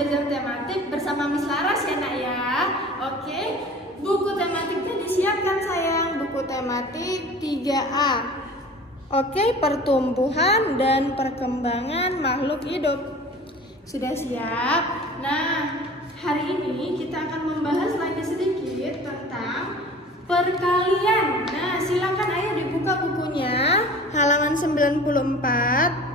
belajar tematik bersama Miss Laras ya nak ya. Oke, buku tematiknya disiapkan sayang. Buku tematik 3A. Oke, pertumbuhan dan perkembangan makhluk hidup. Sudah siap? Nah, hari ini kita akan membahas lagi sedikit tentang perkalian. Nah, silakan ayo dibuka bukunya, halaman 94.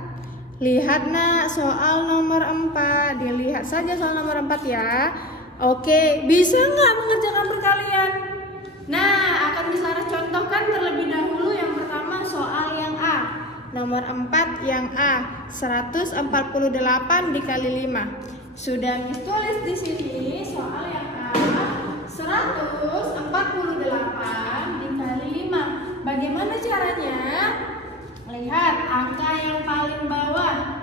Lihat nak, soal nomor 4. Dilihat saja soal nomor 4 ya. Oke, bisa nggak mengerjakan perkalian? Nah, akan Miss Laras contohkan terlebih dahulu. Yang pertama soal yang A. Nomor 4 yang A, 148 dikali 5. Sudah Miss tulis di sini soal yang A, 148 dikali 5. Bagaimana caranya? Lihat angka yang paling bawah.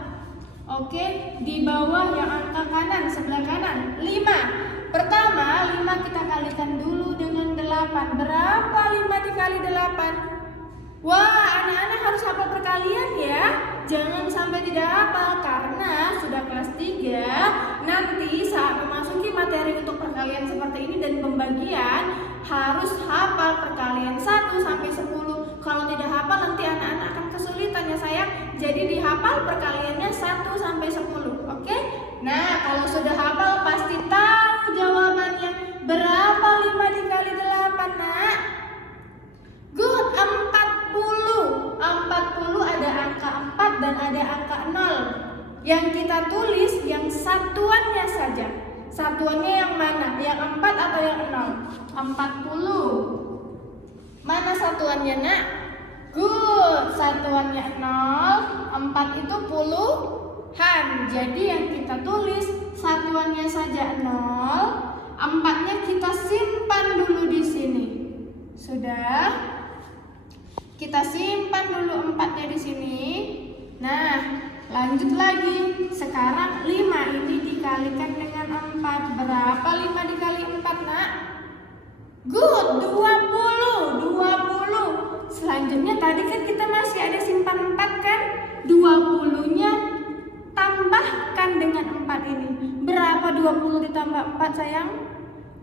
Oke, di bawah yang angka kanan, sebelah kanan, 5. Pertama, 5 kita kalikan dulu dengan 8. Berapa 5 dikali 8? Wah, anak-anak harus hafal perkalian ya. Jangan sampai tidak hafal karena sudah kelas 3. Nanti saat memasuki materi untuk perkalian seperti ini dan pembagian harus hafal perkalian 1 sampai 10. Kalau tidak hafal nanti anak-anak akan kesulitan ya sayang. Jadi dihafal perkaliannya 1 sampai 10. Oke? Nah, kalau sudah hafal pasti tahu jawabannya. Berapa 5 dikali 8, nak? Good, 40. 40 ada angka 4 dan ada angka 0. Yang kita tulis yang satuannya saja. Satuannya yang mana? Yang 4 atau yang 0? 40. Mana satuannya nak? Good, satuannya 0. 4 itu puluhan. Jadi yang kita tulis satuannya saja 0. 4-nya kita simpan dulu di sini. Sudah? Kita simpan dulu 4-nya di sini. Nah, lanjut lagi. Sekarang 5 ini dikalikan dengan 4. Berapa 5 dikali 4, nak? Good, 20. Selanjutnya tadi kan kita masih ada simpan 4 kan? 20-nya tambahkan dengan 4 ini. Berapa 20 ditambah 4 sayang?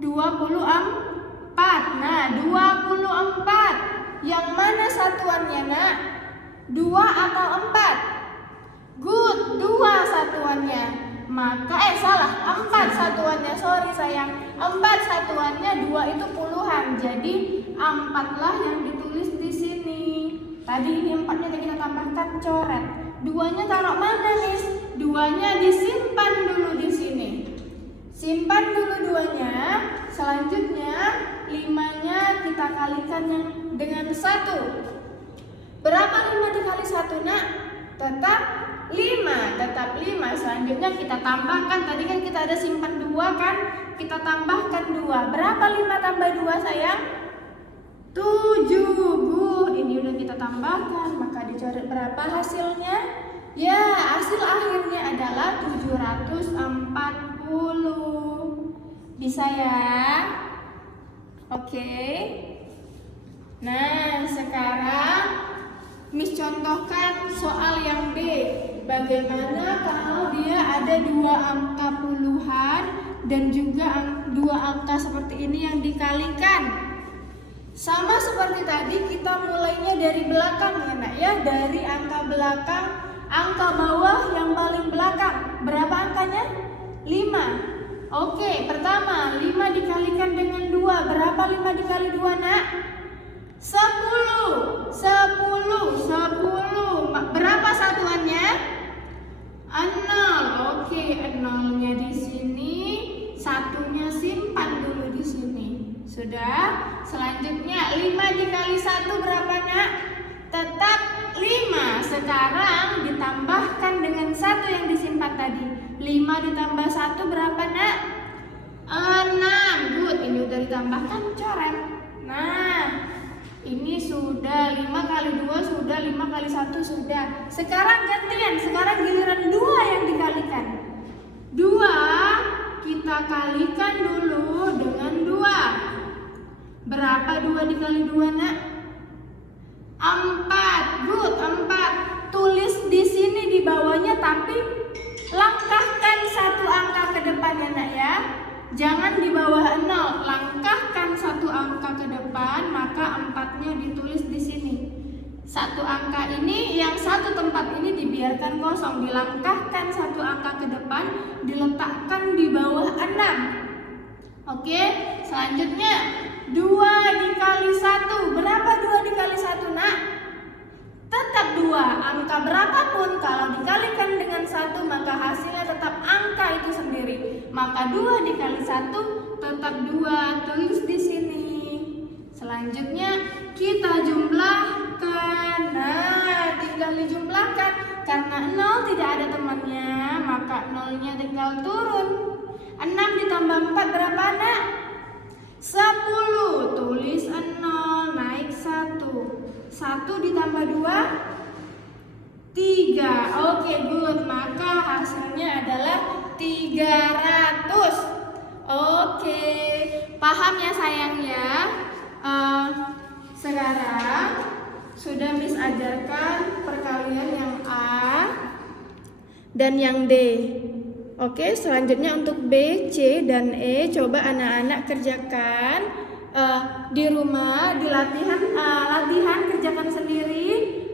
24. Nah, 24. Yang mana satuannya nak? 2 atau 4? Good, 2 satuannya. Maka salah, 4 satuannya. Sorry sayang, 4 satuannya, 2 itu puluhan. Jadi 4 lah yang ditulis di sini. Tadi ini 4-nya kita tambahkan coret. 2-nya taruh mana Miss? 2-nya disimpan dulu di sini. Simpan dulu 2-nya. Selanjutnya 5-nya kita kalikan dengan 1. Berapa 5 dikali 1 nak? Tetap 5. Tetap 5. Selanjutnya kita tambahkan. Tadi kan kita ada simpan 2 kan? Kita tambahkan 2. Berapa 5 tambah 2 sayang? 7. Good. Ini udah kita tambahkan. Maka dicoret berapa hasilnya? Ya, hasil akhirnya adalah 740. Bisa ya? Oke. Nah, sekarang Miss contohkan soal yang B. Bagaimana kalau dia ada 2 angka puluhan dan juga 2 angka seperti ini yang dikalikan. Sama seperti tadi, kita mulainya dari belakang ya nak ya. Dari angka belakang, angka bawah yang paling belakang. Berapa angkanya? 5. Oke, pertama 5 dikalikan dengan 2. Berapa 5 dikali 2 nak? 10. Berapa satuannya? 0. Oke, 0-nya di sini, 1-nya simpan dulu di sini. Sudah? Selanjutnya 5 dikali 1 berapa nak? Tetap 5. Sekarang ditambahkan dengan 1 yang disimpan tadi. 5 ditambah 1 berapa nak? 6. Good, ini udah ditambahkan coret. Nah, ini sudah 5 kali 2 sudah, 5 kali 1 sudah. Sekarang gantian, sekarang giliran 2 yang dikalikan. 2 kita kalikan dulu dengan 2. Berapa 2 dikali 2 nak? 4. Good, 4. Tulis di sini di bawahnya tapi langkahkan 1 angka ke depan. jangan di bawah 0. Langkahkan satu angka ke depan, maka 4-nya ditulis di sini. Satu angka ini, yang satu tempat ini dibiarkan kosong, dilangkahkan satu angka ke depan, diletakkan di bawah 6. Oke, selanjutnya 2 dikali 1. Berapa 2 dikali 1, nak? Tetap 2. Angka berapapun kalau dikalikan dengan 1 maka hasilnya tetap angka itu sendiri. Maka 2 dikali 1 tetap 2. Tulis di sini. Selanjutnya kita jumlahkan. Nah, tinggal dijumlahkan. Karena 0 tidak ada temannya, maka 0-nya tinggal turun. 6 ditambah 4 berapa, nak? 10. Tulis 0, naik 1. 1 ditambah 2 3. Oke, good. Maka hasilnya adalah 300. Oke, paham ya sayang ya? Sekarang sudah Miss ajarkan perkalian yang A dan yang D. Oke, selanjutnya untuk B, C, dan E coba anak-anak kerjakan di rumah, di latihan kerjakan sendiri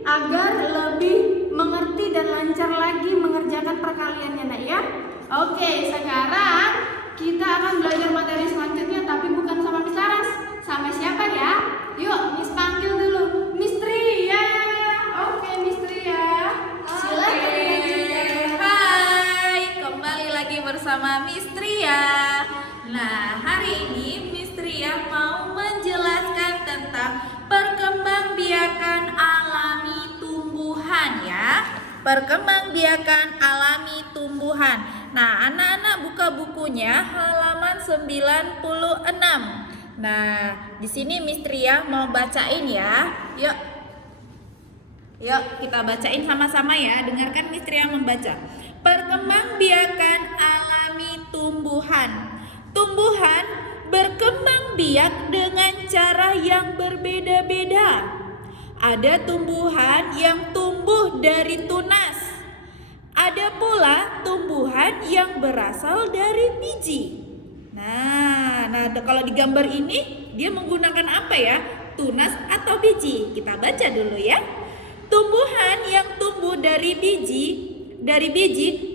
agar lebih mengerti dan lancar lagi mengerjakan perkaliannya, nak ya. Oke, sekarang kita akan belajar materi selanjutnya, tapi bukan sama Miss Laras. Sama siapa ya? Yuk, Miss panggil dulu. Miss Tria. Oke, Miss Tria. Silakan dilanjutkan. Hai, kembali lagi bersama Miss Tria. Nah, hari ini Miss Tria mau menjelaskan tentang perkembangbiakan alami tumbuhan ya. Perkembangbiakan alami tumbuhan. Nah, anak-anak buka bukunya halaman 96. Nah, di sini Miss Tria mau bacain ya. Yuk kita bacain sama-sama ya. Dengarkan Miss Tria membaca. Perkembangbiakan alami tumbuhan. Tumbuhan berkembang biak dengan cara yang berbeda-beda. Ada tumbuhan yang tumbuh dari tunas. Ada pula tumbuhan yang berasal dari biji. Nah, kalau di gambar ini dia menggunakan apa ya? Tunas atau biji? Kita baca dulu ya. Tumbuhan yang tumbuh dari biji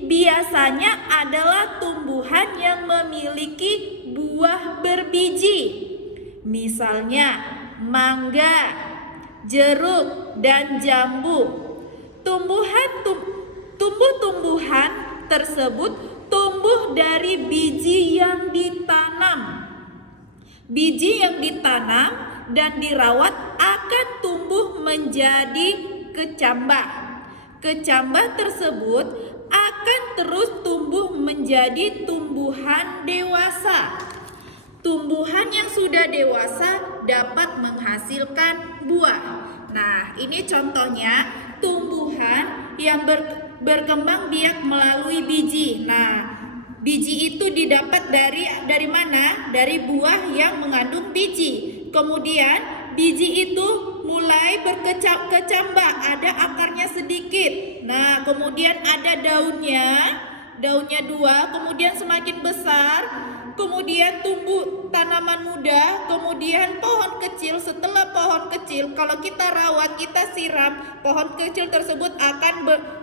biasanya adalah tumbuhan yang memiliki buah berbiji. Misalnya mangga, jeruk, dan jambu. Tumbuh-tumbuhan tersebut tumbuh dari biji yang ditanam. Biji yang ditanam dan dirawat akan tumbuh menjadi kecambah. Kecambah tersebut akan terus tumbuh menjadi tumbuhan dewasa. Tumbuhan yang sudah dewasa dapat menghasilkan buah. Nah, ini contohnya tumbuhan yang berkembang biak melalui biji. Nah, biji itu didapat dari mana? Dari buah yang mengandung biji. Kemudian biji itu mulai berkecambah, ada akarnya sedikit. Nah, kemudian ada daunnya 2, kemudian semakin besar, kemudian tumbuh tanaman muda, kemudian pohon kecil. Setelah pohon kecil, kalau kita rawat, kita siram, pohon kecil tersebut akan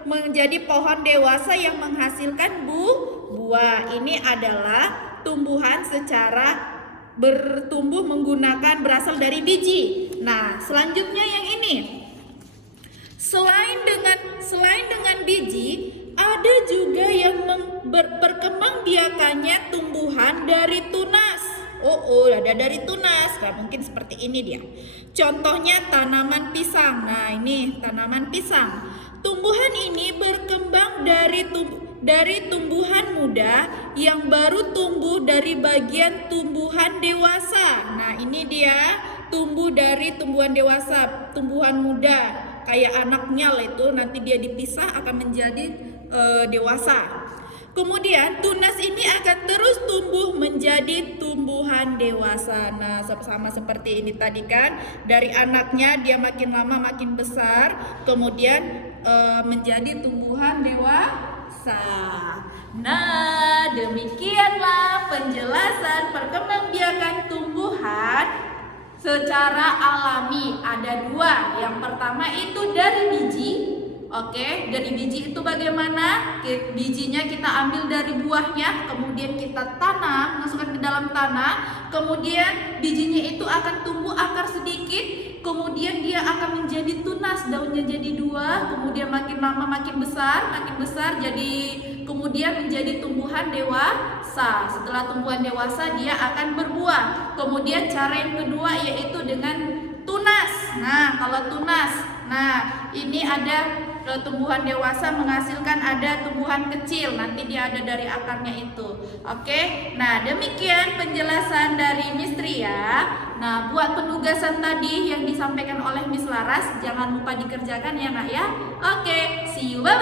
menjadi pohon dewasa yang menghasilkan buah. Ini adalah tumbuhan secara bertumbuh menggunakan berasal dari biji. Nah, selanjutnya yang ini. Selain dengan biji, ada juga yang berkembangbiakannya tumbuhan dari tunas. Ada dari tunas. Nah, mungkin seperti ini dia. Contohnya tanaman pisang. Nah, ini tanaman pisang. Tumbuhan ini berkembang dari tumbuhan muda yang baru tumbuh dari bagian tumbuhan dewasa. Nah, ini dia tumbuh dari tumbuhan dewasa, tumbuhan muda. Kayak anaknya lah itu, nanti dia dipisah akan menjadi dewasa. Kemudian tunas ini akan terus tumbuh menjadi tumbuhan dewasa. Nah, sama seperti ini tadi kan, dari anaknya dia makin lama makin besar, kemudian menjadi tumbuhan dewasa. dewasa. Nah, demikianlah penjelasan perkembangbiakan tumbuhan secara alami. Ada dua. Yang pertama itu dari biji. Oke, dari biji itu bagaimana? Bijinya kita ambil dari buahnya, kemudian kita tanam, masukkan ke dalam tanah. Kemudian bijinya itu akan tumbuh akar sedikit, kemudian dia akan menjadi tunas, daunnya jadi dua, kemudian makin lama makin besar, jadi kemudian menjadi tumbuhan dewasa. Setelah tumbuhan dewasa dia akan berbuah. Kemudian cara yang kedua yaitu dengan tunas. Nah, kalau tunas, nah ini ada tumbuhan dewasa menghasilkan ada tumbuhan kecil, nanti dia ada dari akarnya itu. Oke, nah demikian penjelasan dari Miss Tria. Nah, buat penugasan tadi yang disampaikan oleh Miss Laras jangan lupa dikerjakan ya nak ya. Oke, see you, bye.